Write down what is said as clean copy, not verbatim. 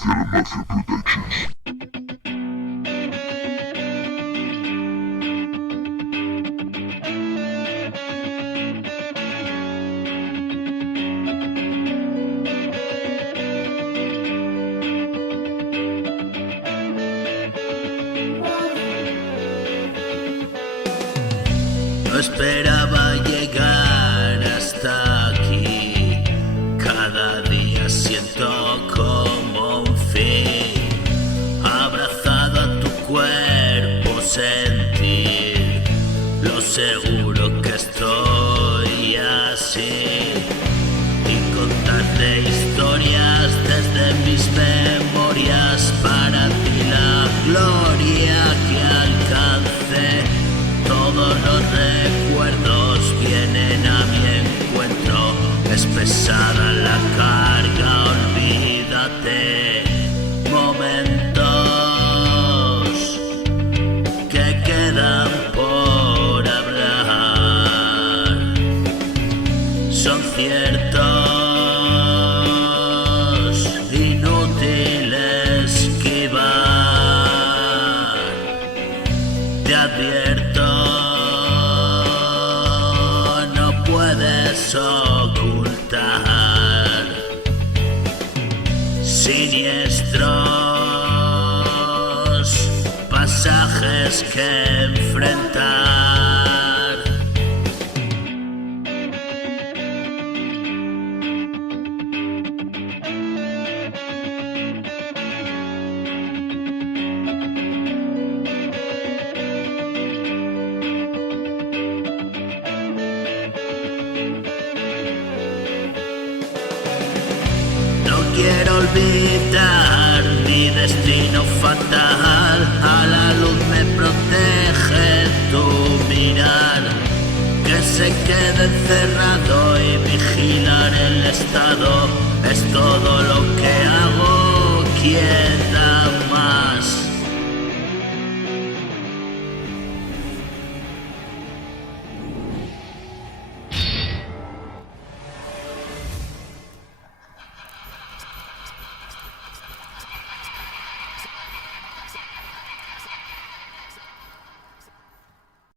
CafialamafiaProd Productions. No esperaba llegar hasta aquí. Cada día siento como un fin. Abrazado a tu cuerpo, sentir. Lo seguro que estoy así. Y contarte historias desde mis memorias. Para ti la gloria que alcancé. Todos los recuerdos vienen a mi encuentro. Es pesada la carga, olvídate. Momentos que quedan por hablar. Son ciertos, inútiles esquivar. Te advierto, puedes ocultar siniestros pasajes que enfrentar. Quiero olvidar mi destino fatal. A la luz me protege tu mirar. Que se quede encerrado y vigilar el estado. Es todo lo que